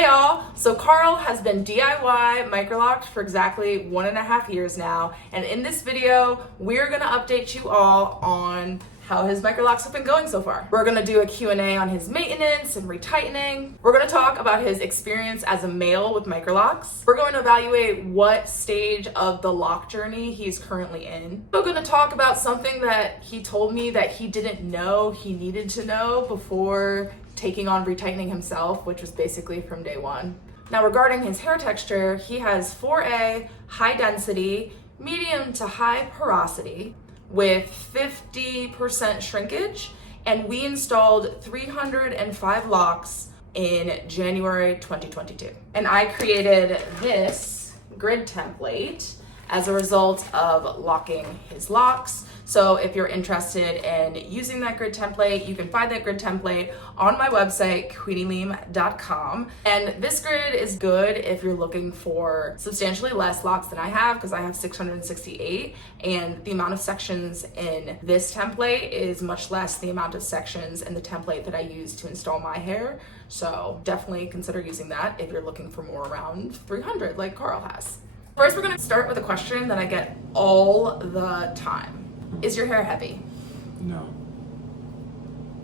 Hey y'all, so Carl has been DIY Microlocs for exactly 1.5 years now, and in this video, we're gonna update you all on how his Microlocs have been going so far. We're gonna do a Q&A on his maintenance and retightening. We're gonna talk about his experience as a male with Microlocs. We're going to evaluate what stage of the lock journey he's currently in. We're gonna talk about something that he told me that he didn't know he needed to know before taking on retightening himself, which was basically from day one. Now, regarding his hair texture, he has 4A, high density, medium to high porosity, with 50% shrinkage, and we installed 305 locks in January 2022. And I created this grid template as a result of locking his locks. So if you're interested in using that grid template, you can find that grid template on my website, queenielim.com. And this grid is good if you're looking for substantially less locks than I have, because I have 668, and the amount of sections in this template is much less the amount of sections in the template that I use to install my hair. So definitely consider using that if you're looking for more around 300 like Carl has. First, we're gonna start with a question that I get all the time. Is your hair heavy? No,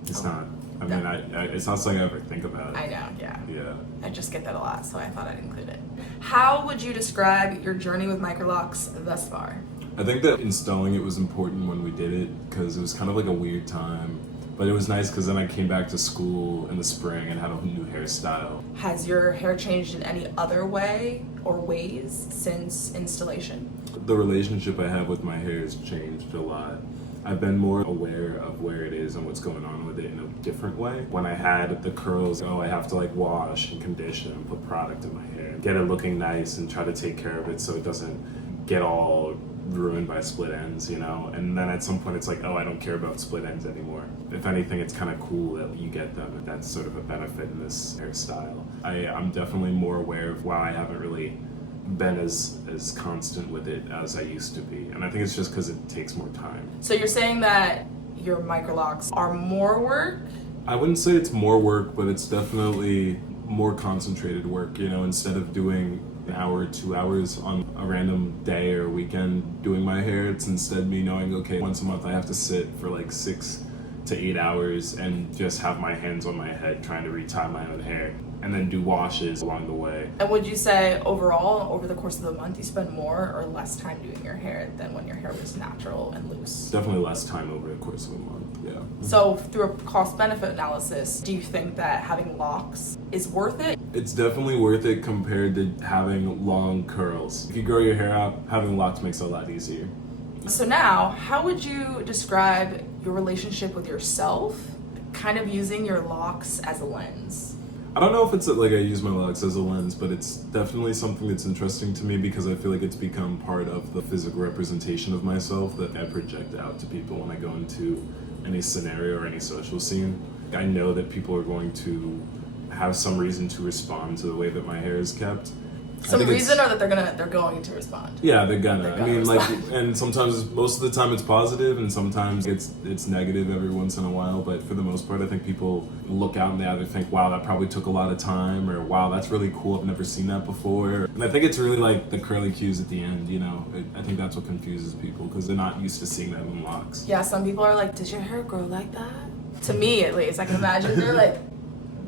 it's not. I mean, it's not something I ever think about. I know, yeah. Yeah. I just get that a lot, so I thought I'd include it. How would you describe your journey with Microlocs thus far? I think that installing it was important when we did it because it was kind of like a weird time. But it was nice because then I came back to school in the spring and had a new hairstyle. Has your hair changed in any other way or ways since installation? The relationship I have with my hair has changed a lot. I've been more aware of where it is and what's going on with it in a different way. When I had the curls, I have to like wash and condition and put product in my hair, get it looking nice and try to take care of it so it doesn't get all ruined by split ends, and then at some point it's like, I don't care about split ends anymore. If anything, it's kind of cool that you get them, and that's sort of a benefit in this hairstyle. I'm definitely more aware of why I haven't really been as constant with it as I used to be, and I think it's just because it takes more time. So you're saying that your Microlocs are more work? I wouldn't say it's more work, but it's definitely more concentrated work, instead of doing an hour, 2 hours on a random day or weekend doing my hair, it's instead me knowing, okay, once a month I have to sit for like 6 to 8 hours and just have my hands on my head trying to retie my own hair and then do washes along the way. And would you say overall, over the course of the month, you spend more or less time doing your hair than when your hair was natural and loose? Definitely less time over the course of a month, yeah. So through a cost-benefit analysis, do you think that having locks is worth it? It's definitely worth it compared to having long curls. If you grow your hair out, having locks makes it a lot easier. So now, how would you describe your relationship with yourself, kind of using your locks as a lens? I don't know if it's like I use my locks as a lens, but it's definitely something that's interesting to me because I feel like it's become part of the physical representation of myself that I project out to people when I go into any scenario or any social scene. I know that people are going to have some reason to respond to the way that my hair is kept. Some reason, or that they're going to respond? Yeah, they're gonna. And sometimes, most of the time it's positive, and sometimes it's negative every once in a while. But for the most part, I think people look out and they either think, wow, that probably took a lot of time, or wow, that's really cool, I've never seen that before. And I think it's really like the curly cues at the end, I think that's what confuses people, because they're not used to seeing that in locks. Yeah, some people are like, does your hair grow like that? To me, at least, I can imagine they're like,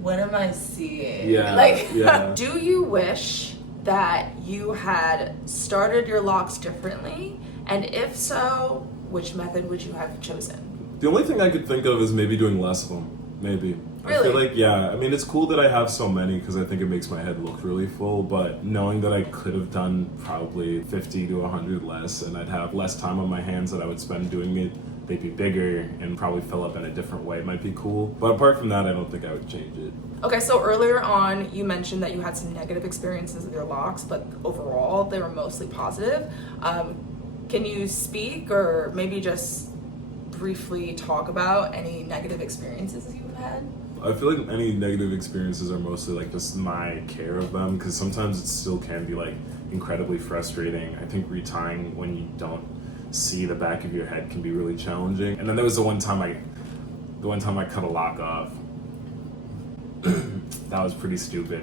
what am I seeing? Yeah. Do you wish that you had started your locks differently? And if so, which method would you have chosen? The only thing I could think of is maybe doing less of them. Maybe. Really? I feel like, yeah. I mean, it's cool that I have so many because I think it makes my head look really full, but knowing that I could have done probably 50 to 100 less and I'd have less time on my hands that I would spend doing it, they'd be bigger and probably fill up in a different way, might be cool. But apart from that, I don't think I would change it. Okay, so earlier on, you mentioned that you had some negative experiences with your locks, but overall, they were mostly positive. Can you speak or maybe just briefly talk about any negative experiences you've had? I feel like any negative experiences are mostly like just my care of them, because sometimes it still can be like incredibly frustrating. I think retying when you don't see the back of your head can be really challenging. And then there was the one time I cut a lock off that was pretty stupid.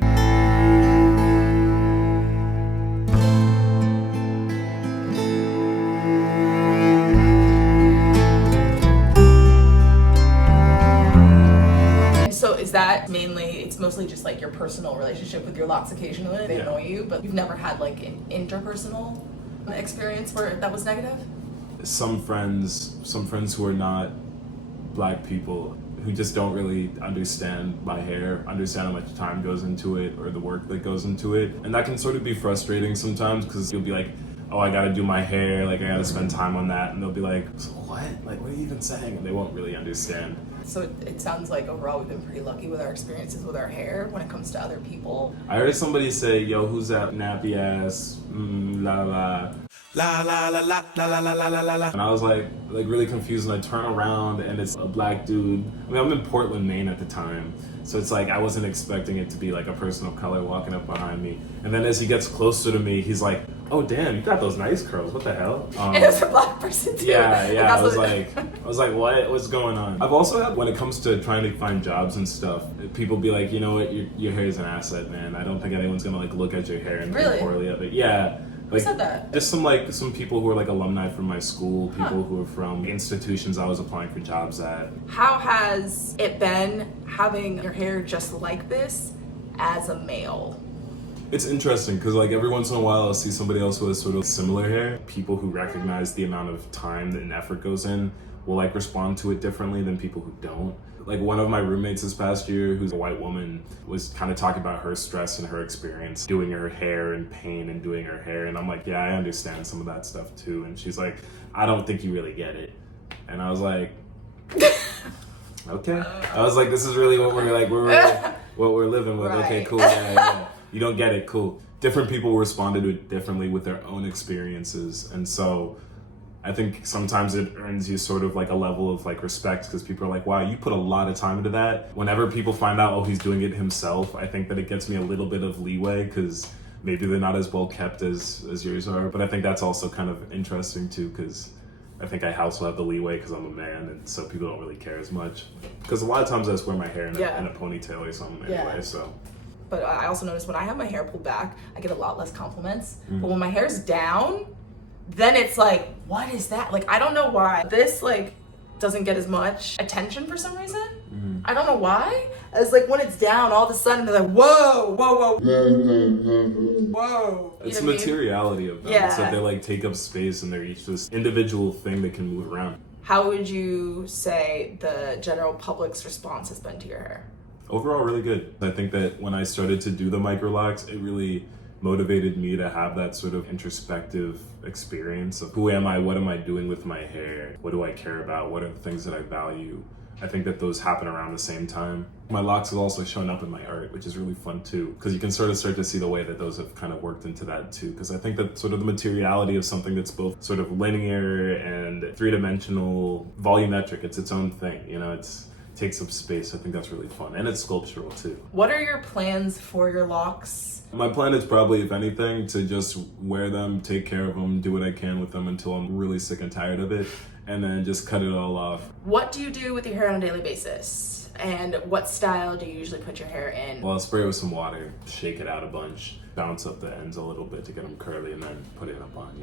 So is that mainly, it's mostly just like your personal relationship with your locks occasionally, they annoy you, but you've never had like an interpersonal experience where that was negative? Some friends who are not black people, who just don't really understand my hair, understand how much time goes into it or the work that goes into it. And that can sort of be frustrating sometimes because you'll be like, oh, I gotta do my hair, like I gotta spend time on that. And they'll be like, so what? Like, what are you even saying? And they won't really understand. So it sounds like overall we've been pretty lucky with our experiences with our hair when it comes to other people. I heard somebody say, yo, who's that nappy ass, la la. La la la la la la la la la la. And I was like really confused, and I turn around and it's a black dude. I mean, I'm in Portland, Maine at the time, so it's like I wasn't expecting it to be like a person of color walking up behind me. And then as he gets closer to me, he's like, oh damn, you got those nice curls. What the hell? And it was a black person too. Yeah. I was like, what's going on? I've also had, when it comes to trying to find jobs and stuff, people be like, you know what, your hair is an asset, man. I don't think anyone's gonna like look at your hair and think poorly of it. Yeah. Who said that? Just some people who are like alumni from my school, people who are from institutions I was applying for jobs at. How has it been having your hair just like this as a male? It's interesting because like every once in a while I'll see somebody else who has sort of similar hair. People who recognize the amount of time and effort goes in will like respond to it differently than people who don't. Like one of my roommates this past year, who's a white woman, was kind of talking about her stress and her experience doing her hair and pain and doing her hair. And I'm like, yeah, I understand some of that stuff too. And she's like, I don't think you really get it. And I was like, okay. I was like, this is really what we're like, what we're living with. Right. Okay, cool. Yeah. You don't get it, cool. Different people responded to it differently with their own experiences. And so I think sometimes it earns you sort of like a level of like respect because people are like, wow, you put a lot of time into that. Whenever people find out, oh, he's doing it himself, I think that it gets me a little bit of leeway because maybe they're not as well kept as yours are. But I think that's also kind of interesting too because I think I also have the leeway because I'm a man and so people don't really care as much. Because a lot of times I just wear my hair in a ponytail or something anyway, so. But I also notice when I have my hair pulled back, I get a lot less compliments. But when my hair's down, then it's like, what is that? Like, I don't know why this like doesn't get as much attention for some reason. I don't know why. It's like when it's down, all of a sudden they're like, whoa, whoa, whoa, whoa. It's the materiality of them. Yeah. It's that they like take up space and they're each this individual thing that can move around. How would you say the general public's response has been to your hair? Overall, really good. I think that when I started to do the Microlocs, it really motivated me to have that sort of introspective experience of who am I, what am I doing with my hair, what do I care about, what are the things that I value. I think that those happen around the same time. My locks have also shown up in my art, which is really fun too, because you can sort of start to see the way that those have kind of worked into that too, because I think that sort of the materiality of something that's both sort of linear and three-dimensional, volumetric, it's its own thing, you know, it takes up space. I think that's really fun, and it's sculptural too. What are your plans for your locks? My plan is probably, if anything, to just wear them, take care of them, do what I can with them until I'm really sick and tired of it, and then just cut it all off. What do you do with your hair on a daily basis? And what style do you usually put your hair in? Well, I'll spray it with some water, shake it out a bunch, bounce up the ends a little bit to get them curly, and then put it up on,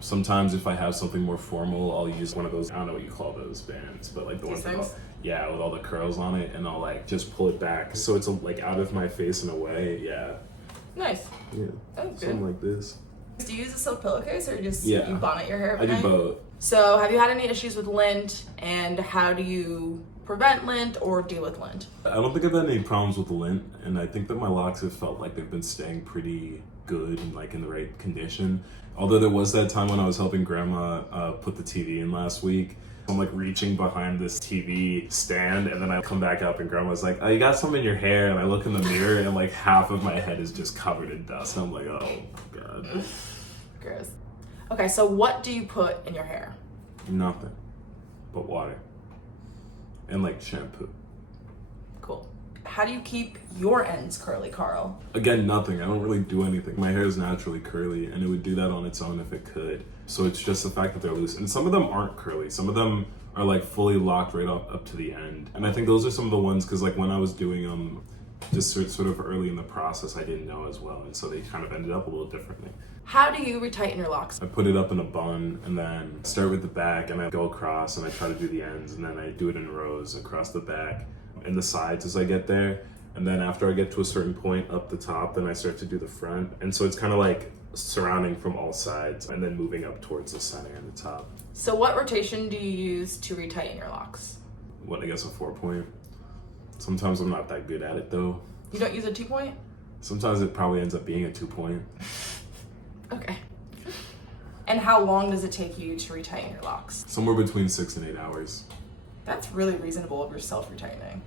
Sometimes if I have something more formal, I'll use one of those, I don't know what you call those bands, but like the ones that with all the curls on it, and I'll like just pull it back so it's like out of my face in a way, Nice. Yeah, something like this. Do you use a silk pillowcase or just you bonnet your hair every night? I do both. So have you had any issues with lint, and how do you prevent lint or deal with lint? I don't think I've had any problems with lint, and I think that my locks have felt like they've been staying pretty good and like in the right condition. Although there was that time when I was helping grandma put the TV in last week. I'm like reaching behind this TV stand, and then I come back up and grandma's like, oh, you got some in your hair, and I look in the mirror and like half of my head is just covered in dust. And I'm like, oh God. Gross. Okay, so what do you put in your hair? Nothing but water and like shampoo. Cool. How do you keep your ends curly, Carl? Again, nothing. I don't really do anything. My hair is naturally curly, and it would do that on its own if it could. So it's just the fact that they're loose. And some of them aren't curly. Some of them are like fully locked right up to the end. And I think those are some of the ones, because like when I was doing Just sort of early in the process, I didn't know as well, and so they kind of ended up a little differently. How do you retighten your locks? I put it up in a bun and then start with the back and I go across and I try to do the ends and then I do it in rows across the back and the sides as I get there. And then after I get to a certain point up the top, then I start to do the front. And so it's kind of like surrounding from all sides and then moving up towards the center and the top. So what rotation do you use to retighten your locks? What, I guess a 4-point. Sometimes I'm not that good at it though. You don't use a 2-point? Sometimes it probably ends up being a 2-point. Okay. And how long does it take you to retighten your locks? Somewhere between 6 and 8 hours. That's really reasonable if you're self-retightening.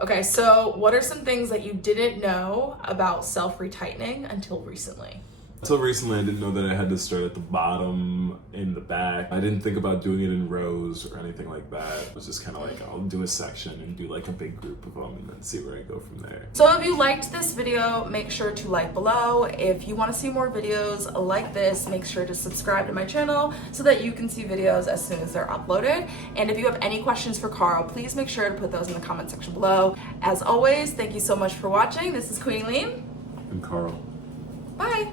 Okay, so what are some things that you didn't know about self-retightening until recently? Until recently, I didn't know that I had to start at the bottom in the back. I didn't think about doing it in rows or anything like that. It was just kind of like, I'll do a section and do like a big group of them and then see where I go from there. So if you liked this video, make sure to like below. If you want to see more videos like this, make sure to subscribe to my channel so that you can see videos as soon as they're uploaded. And if you have any questions for Carl, please make sure to put those in the comment section below. As always, thank you so much for watching. This is Queen Lean. And Carl. Bye.